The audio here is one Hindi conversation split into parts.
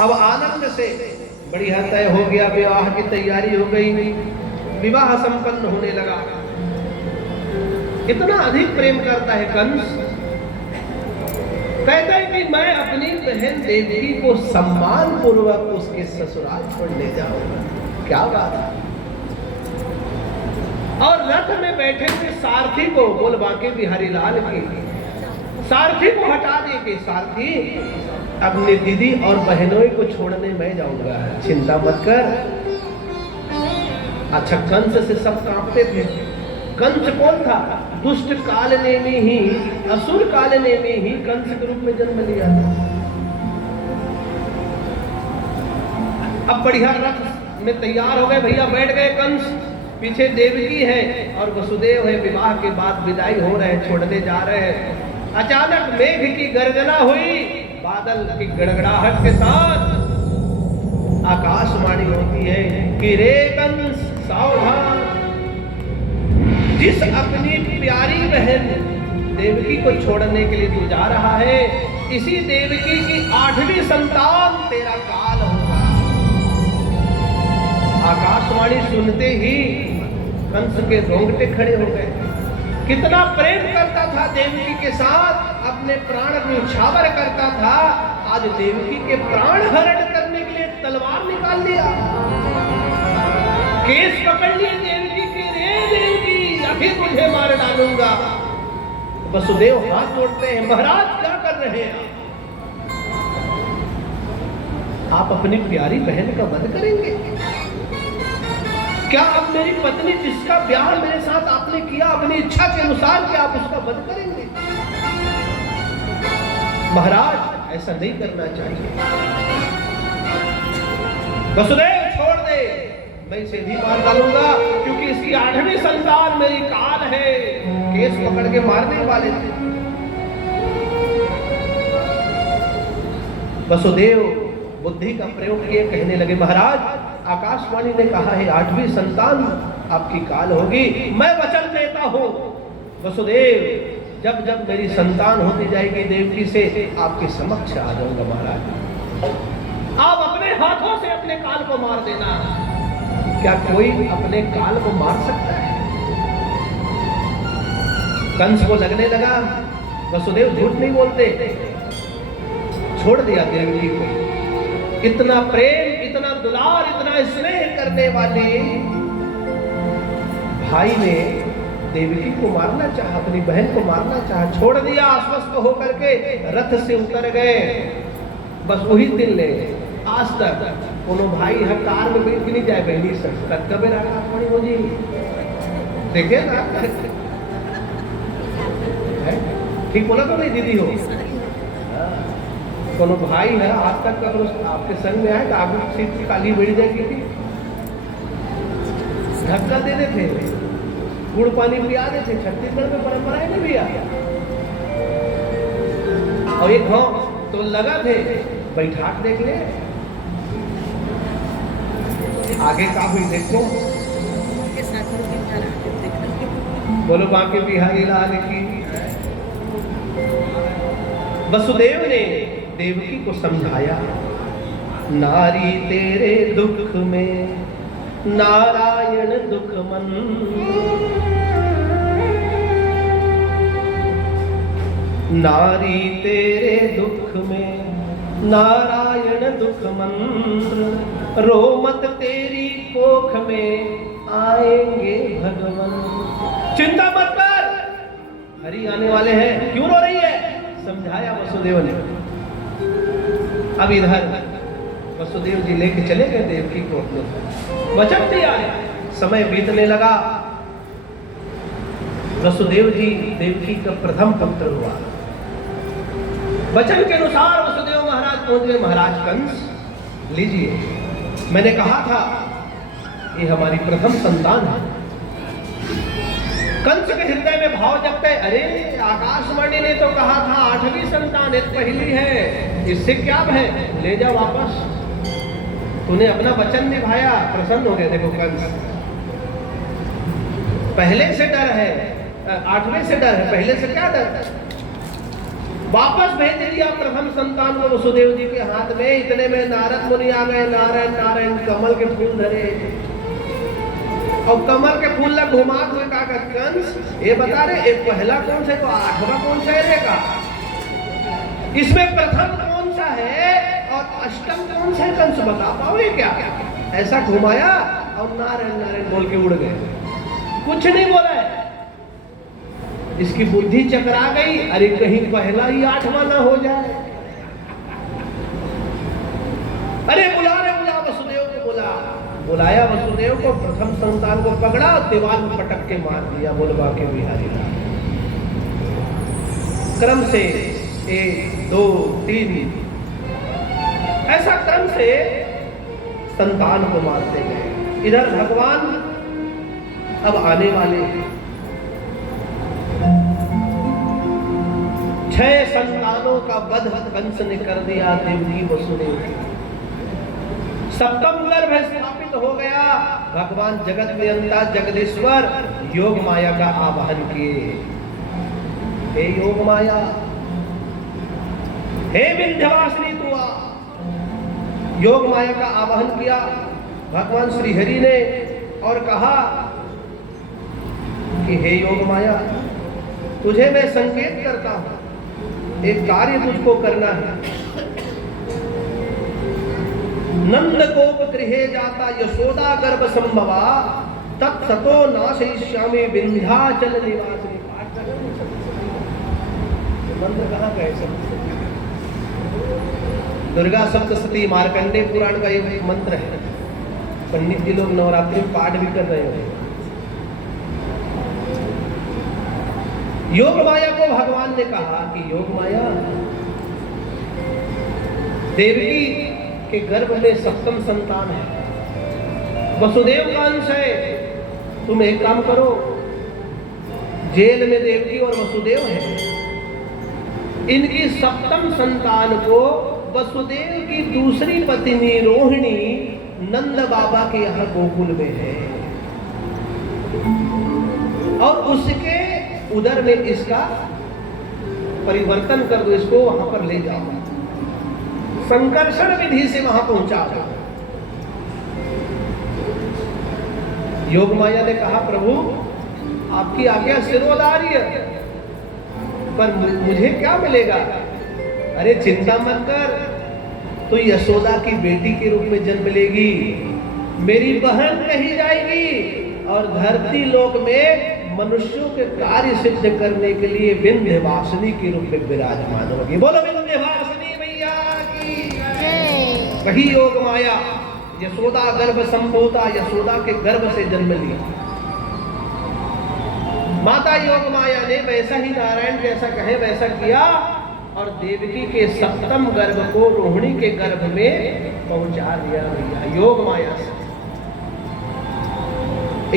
अब आनंद से बढ़िया तय हो गया, विवाह की तैयारी हो गई, विवाह संपन्न होने लगा। इतना अधिक प्रेम करता है कंस, कहता है कि मैं अपनी बहन देवकी को सम्मान पूर्वक उसके ससुराल छोड़ने जाऊंगा। क्या बात है। और रथ में बैठे हुए सारथी को, बोल बांके बिहारी लाल की, सारथी को हटा दे के सारथी अपनी दीदी और बहनों को छोड़ने मैं जाऊंगा, चिंता मत कर। अच्छा, कंस से सब कांपते थे। कंस कौन था? दुष्ट काल ने में ही, असुर काल ने में ही कंस के रूप में जन्म लिया। अब बढ़िया रथ में तैयार हो गए भैया, बैठ गए कंस, पीछे देवकी है और वसुदेव है। विवाह के बाद विदाई हो रहे हैं, छोड़ने जा रहे हैं। अचानक मेघ की गर्जना हुई, बादल की गड़गड़ाहट के साथ आकाशवाणी होती है कि रे कंस सावधान, जिस अपनी प्यारी बहन देवकी को छोड़ने के लिए तू जा रहा है, इसी देवकी की 8वीं संतान तेरा काल होगा। आकाशवाणी सुनते ही कंस के रोंगटे खड़े हो गए। कितना प्रेम करता था देवकी के साथ, अपने प्राण न्यौछावर करता था, आज देवकी के प्राण हरण करने के लिए तलवार निकाल लिया, केस पकड़ लिए देवकी के। रे देवकी, अभी तुझे मार डालूंगा। वसुदेव हाथ जोड़ते हैं, महाराज क्या कर रहे हैं आप? अपनी प्यारी बहन का वध करेंगे क्या? अब मेरी पत्नी जिसका ब्याह मेरे साथ आपने किया, अपनी इच्छा के अनुसार क्या आप उसका वध करेंगे? महाराज ऐसा नहीं करना चाहिए। वसुदेव छोड़ दे, मैं इसे भी मार डालूंगा, क्योंकि इसकी 8वीं संतान मेरी काल है। केस पकड़ के मारने वाले थे। वसुदेव बुद्धि का प्रयोग किए, कहने लगे महाराज आकाशवाणी ने कहा है 8वीं संतान आपकी काल होगी, मैं वचन देता हूं वसुदेव, जब जब मेरी संतान होती जाएगी देवकी से, आपके समक्ष आ जाऊंगा महाराज। आप अपने हाथों से अपने काल को मार देना। क्या कोई अपने काल को मार सकता है? कंस को लगने लगा वसुदेव झूठ नहीं बोलते, छोड़ दिया देवकी को। इतना प्रेम, इतना दुलार, इतना स्नेह करने वाले भाई ने देवकी को मारना चाहा, अपनी बहन को मारना चाहा, छोड़ दिया। आश्वस्त होकर के रथ से उतर गए। बस वही दिन ले आज तक कोनो भाई है कार में बैठ के नहीं जाए बहनी से कभी रखा थोड़ी हो जी, देखिए ना ठीक बोला तो नहीं दीदी हो। कोनो भाई है आज तक कभी आपके संग में आए तो आगे सीट खाली बैठ जाएगी थी, धक्का दे देते, गुड़ पानी पिया देते। छत्तीसगढ़ में परंपरा है ना भैया। और एक हाँ तो लगा थे बैठाक देख ले, आगे का भी देखो। बोलो बांके बिहारी लाल की। वसुदेव ने देवकी को समझाया, नारी तेरे दुख में नारायण दुख मन, नारी तेरे दुख में नारायण दुख मंत्र, रो मत तेरी कोख में आएंगे भगवान। चिंता मत कर, हरि आने वाले हैं, क्यों रो रही है? समझाया वसुदेव ने। अब इधर वसुदेव जी लेके चले गए देवकी को, अपने वचन दिया है। समय बीतने लगा, वसुदेव जी देवकी का प्रथम पुत्र हुआ। वचन के अनुसार वसुदेव महाराज पहुंच गए। महाराज कंस, लीजिए, मैंने कहा था ये हमारी प्रथम संतान है। कंस के हृदय में भाव जगता है, अरे आकाशवाणी ने तो कहा था 8वीं संतान है, पहली है, इससे क्या है, ले जा वापस। तूने अपना वचन निभाया, प्रसन्न हो गया। देखो कंस पहले से डर है, 8वें से डर है, पहले से क्या डर है? वापस भेज दिया प्रथम संतान को वसुदेव जी के हाथ में। इतने में नारद मुनि आ गए, नारायण नारायण कमल के फूल धरे, और कमल के फूल लग घुमा हुए कहा कंस ये बता रहे एक पहला कौन सा तो आठवां कौन सा रहेगा, इसमें प्रथम कौन सा है और अष्टम कौन सा है, कंस बता पाओगे क्या? ऐसा घुमाया और नारायण नारायण बोल के उड़ गए, कुछ नहीं बोला है। इसकी बुद्धि चकरा गई, अरे कहीं पहला ही आठवां ना हो जाए। अरे बुला वसुदेव को बुलाया वसुदेव को, प्रथम संतान को पकड़ा और दीवार में पटक के मार दिया। बोलवा के बिहारी क्रम से 1 2 3 ऐसा क्रम से संतान को मारते गए। इधर भगवान अब आने वाले हैं। 6 संतानों का वध कंस ने कर दिया देवकी वसुदेव की। 7वां गर्भ स्थापित हो गया। भगवान जगत नियंता जगदीश्वर योग माया का आवाहन किए। हे योग माया, हे विंध्यवासिनी तू आ। योग माया का आवाहन किया भगवान श्री हरि ने और कहा कि हे योग माया, तुझे मैं संकेत करता हूं, एक कार्य तुझको करना है। नंद गोप गृहे जाता यशोदा गर्भ संभवा तत्सतो नाशयिष्यामि विंध्याचल निवासिनी। मंत्र कहां गए सब? दुर्गा सप्तशती मार्कंडेय पुराण का एक मंत्र है, पंडित जी लोग नवरात्रि में पाठ भी कर रहे हैं। योग माया को भगवान ने कहा कि योग माया, देवकी के गर्भ में 7वां संतान है, वसुदेव का अंश है। तुम एक काम करो, जेल में देवकी और वसुदेव है, इनकी 7वां संतान को वसुदेव की दूसरी पत्नी रोहिणी नंद बाबा के यहाँ गोकुल में है, और उसके उधर में इसका परिवर्तन कर दो, इसको वहां पर ले जाओ, संकर्षण विधि से वहां पहुंचा दो। योग माया ने कहा प्रभु आपकी आज्ञा सिरोधार्य, पर मुझे क्या मिलेगा? अरे चिंता मत कर, तो यशोदा की बेटी के रूप में जन्म लेगी, मेरी बहन कही जाएगी, और धरती लोक में मनुष्यों के कार्य सिद्ध करने के लिए विंध्यवासिनी के रूप में विराजमान होगी। बोलो विंध्यवासिनी मैया की। वही योग माया यशोदा गर्भ संभूता, यशोदा के गर्भ से जन्म लिया। माता योग माया ने वैसा ही नारायण जैसा कहे वैसा किया, और देवकी के 7वां गर्भ को रोहिणी के गर्भ में पहुंचा दिया भैया योग माया से।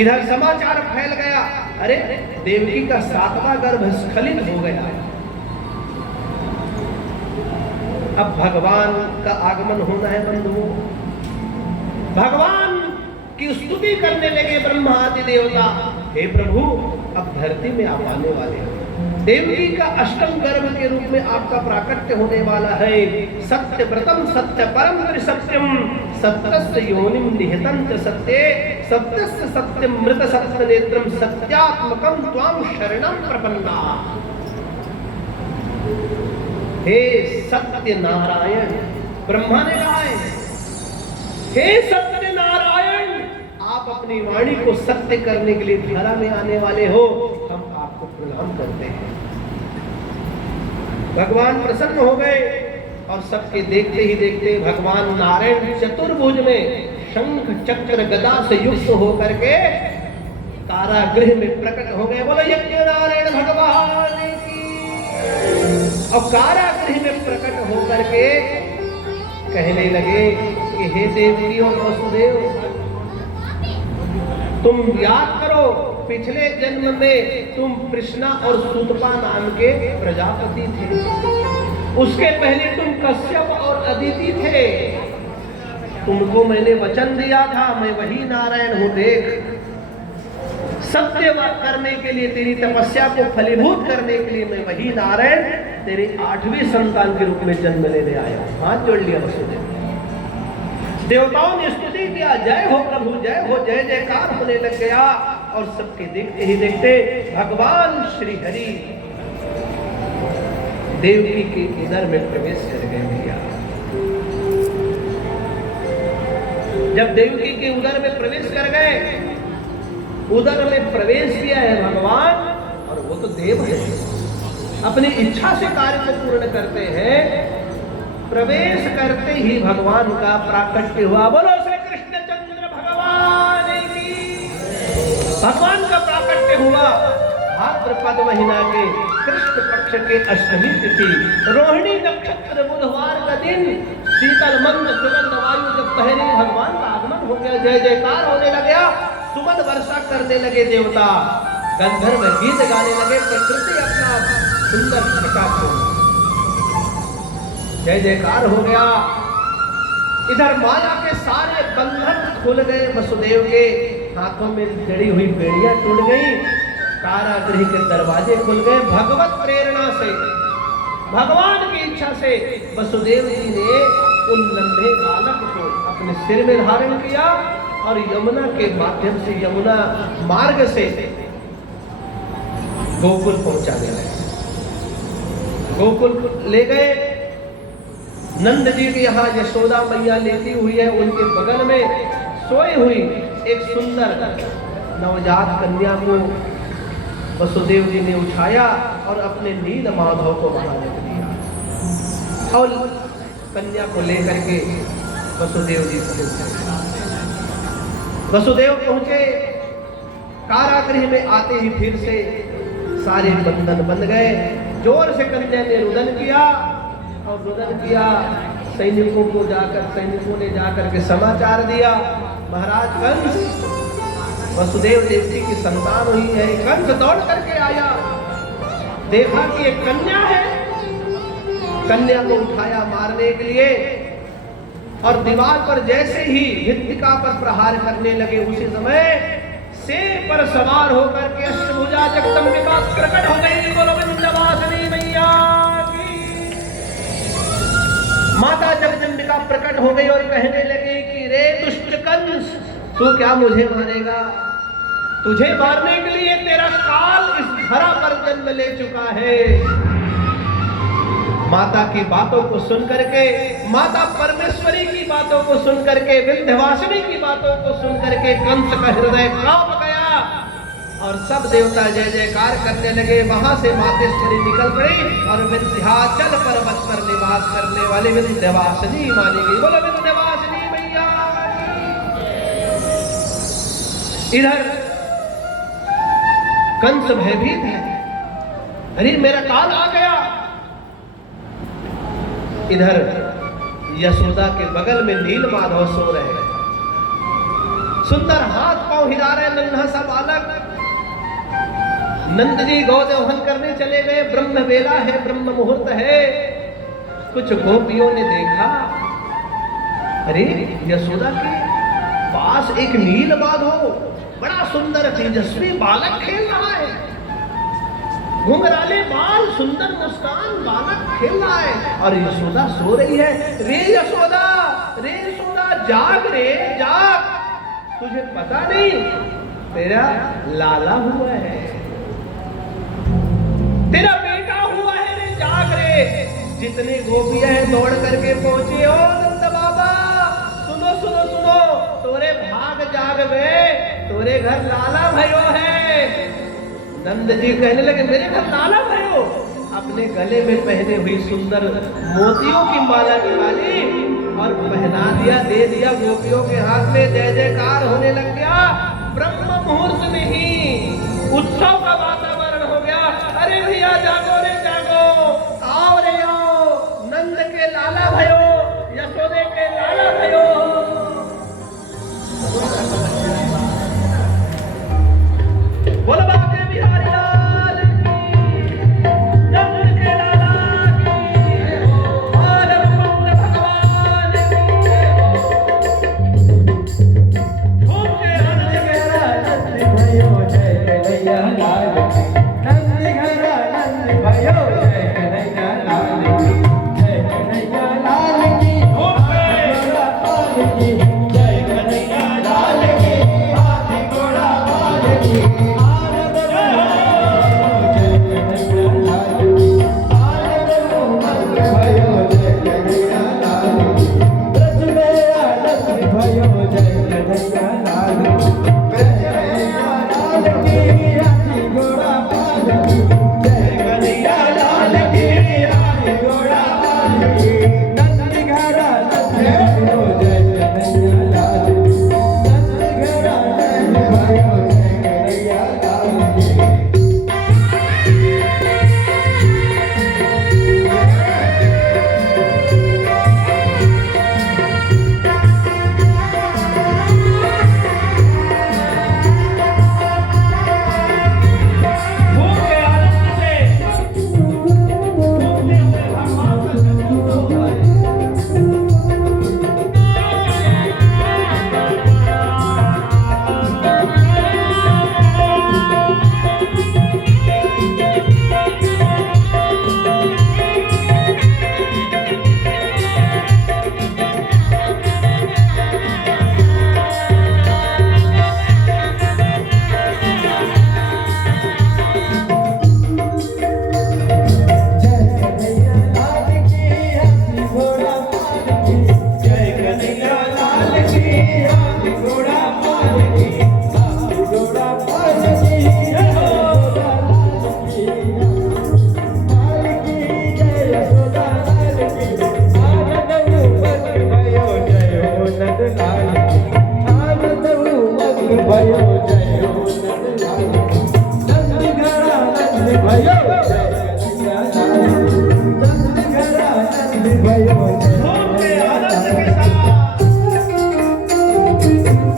इधर समाचार फैल गया, अरे देवकी का 7वां गर्भ स्खलित हो गया। अब भगवान का आगमन होना है बंधुओं। भगवान की स्तुति करने लगे ब्रह्मा आदि देवता, हे प्रभु अब धरती में आप आने वाले हैं, देवकी का 8वां गर्भ के रूप में आपका प्राकट्य होने वाला है। सत्य व्रतम सत्य परम त्रिसत्यम सत्यस्य योनिम निहितं च सत्ये सत्यस्य सत्यम मृत सत्य नेत्रम सत्यात्मकम त्वां शरणं प्रपन्ना। हे सत्य नारायण, ब्रह्मा ने कहा है, हे सत्य नारायण, आप अपनी वाणी को सत्य करने के लिए धरा में आने वाले हो, हम आपको प्रणाम करते हैं। भगवान प्रसन्न हो गए, और सबके देखते ही देखते भगवान नारायण चतुर्भुज में शंख चक्र गदा से युक्त होकर के कारागृह में प्रकट हो गए। बोलो यज्ञ नारायण भगवान की। और कारागृह में प्रकट होकर के कहने लगे कि हे देवकी और वसुदेव, तुम याद करो पिछले जन्म में तुम कृष्णा और सुतपा नाम के प्रजापति थे, उसके पहले तुम कश्यप और अदिति थे। तुमको मैंने वचन दिया था, मैं वही नारायण हूं। देख सत्य करने के लिए, तेरी तपस्या को फलीभूत करने के लिए मैं वही नारायण तेरे 8वें संतान के रूप में जन्म लेने आया। हाथ जोड़ लिया वसुदेव। देवताओं ने स्तुति किया, जय हो प्रभु, जय हो, जय जयकार होने लग गया। और सबके देखते ही देखते भगवान श्री हरि देवकी के उदर में प्रवेश कर गए भैया। जब देवकी के उदर में प्रवेश कर गए, उदर में प्रवेश किया है भगवान, और वो तो देव है, अपनी इच्छा से कार्य को पूर्ण करते हैं। प्रवेश करते ही भगवान का प्राकट्य हुआ। बोलो श्री कृष्णचंद्र भगवान की। भगवान का प्राकट्य हुआ भाद्रपद महीना के कृष्ण पक्ष के अष्टमी तिथि, रोहिणी नक्षत्र बुधवार का दिन, शीतल मंद सुगंध वायु जब पहले भगवान का आगमन हो गया, जय जयकार होने लगा, सुमन वर्षा करने लगे देवता, गंधर्व गीत गाने लगे, प्रकृति अपना सुंदर छटा को जय जयकार हो गया। इधर माया के सारे बंधन खुल गए, वसुदेव के हाथों में जड़ी हुई बेड़ियां टूट गई, कारागृह के दरवाजे खुल गए। भगवत प्रेरणा से, भगवान की इच्छा से वसुदेव जी ने उन नन्हे बालक को अपने सिर में धारण किया और यमुना के माध्यम से, यमुना मार्ग से गोकुल पहुंचाने लगे। गोकुल ले गए। नंद जी के यहाँ यशोदा मैया लेटी हुई है, उनके बगल में सोई हुई एक सुंदर नवजात कन्या को वसुदेव जी ने उठाया और अपने नील माधव को वहां रख दिया और कन्या को लेकर के वसुदेव जी पहुंचे। वसुदेव पहुंचे, कारागृह में आते ही फिर से सारे बंधन बंध गए। जोर से कन्या ने रुदन किया और रुदन किया। सैनिकों ने जाकर के समाचार दिया, महाराज कंस वसुदेव देवकी की संतान हुई है। कंस दौड़ करके आया, देखा कि एक कन्या है, कन्या को उठाया मारने के लिए और दीवार पर जैसे ही भित्तिका पर प्रहार करने लगे, उसी समय शेर पर सवार होकर के अष्टभुजा जगदम्बिका प्रकट हो गई। बोलो विंध्यवासिनी मैया की। माता जगदम्बिका प्रकट हो गई और कहने लगी कि रे दुष्ट कंस, तू क्या मुझे मारेगा? तुझे मारने के लिए तेरा काल इस धरा पर जन्म ले चुका है। माता की बातों को सुन करके, माता परमेश्वरी की बातों को सुन करके, विंध्यवासिनी की बातों को सुन करके कंस का हृदय कांप गया और सब देवता जय जयकार करने लगे। वहां से मातेश्वरी निकल पड़ी और विंध्याचल पर्वत पर निवास करने वाली विंध्यवासिनी मानी गई। बोलो विंध्यवासिनी मैया। इधर कंस भयभीत है, अरे मेरा काल आ गया। इधर यशोदा के बगल में नील माधव सो रहे हैं, सुंदर हाथ पांव हिला रहे नन्हा सा बालक। नंद जी गौदेवहन करने चले गए, ब्रह्म बेला है, ब्रह्म मुहूर्त है। कुछ गोपियों ने देखा, अरे यशोदा के पास एक नील माधव बड़ा सुंदर तेजस्वी बालक खेल रहा है, घुंघराले बाल, सुंदर मुस्कान बालक खेल रहा है और यशोदा सो रही है। रे यशोदा, रे यशोदा, जाग रे जाग, तुझे पता नहीं तेरा लाला हुआ है, तेरा बेटा हुआ है, रे जाग रे। जितने गोपियां हैं दौड़ करके पहुंचे, ओ नंद बाबा सुनो सुनो सुनो, तोरे भाग जाग में तोरे घर लाला भयो है। नंद जी कहने लगे मेरे घर लाला भयो। अपने गले में पहने हुई सुंदर मोतियों की माला निकाली और पहना दिया, दे दिया गोपियों के हाथ में। जय जयकार होने लग गया। ब्रह्म मुहूर्त में ही उत्सव का वातावरण हो गया। अरे भैया जागो रे जागो, आओ रे आओ, नंद के लाला भयो, यशोदे के लाला भयो। बोलो बाके बिहारी लाल की, नंद के लाला की, और मुकुंद भगवान की। झूम के नंद के लाला भयो जय। की जय कन्हैया लाल की हाथी घोड़ा लाल की आनंद जय कन्हैया लाल की आनंद उमंग भयो जय कन्हैया लाल की ब्रज में आनंद भयो जय कन्हैया लाल की ब्रज में लाल की हाथी घोड़ा लाल की जय कन्हैया लाल की हाथी घोड़ा लाल की नंद घड़ा नंद भयो जय कन्हैया लाल की नंद घड़ा नंद भयो जय कन्हैया लाल की भूख के आनंद से भूखने हुए भगवान का दर्शन हो गए। जय कन्हैया लाल की हाथी घोड़ा लाल की जय कन्हैया लाल की हाथी घोड़ा लाल की हाथी घोड़ा लाल की यशोदा लाल की लाल की जय यशोदा लाल की आनंद उमंग भयो जय हो नंद लाल की आनंद उमंग भयो जय हो नंद लाल की नंद घड़ा नंद भयो जय कन्हैया लाल की नंद घड़ा नंद भयो जय भूख के आनंद के कन्हैया लाल की साथ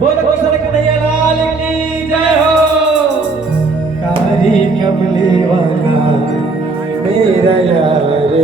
बोलो कृष्ण कन्हैया लाल की जय हो कारी कमली वाला मेरा यार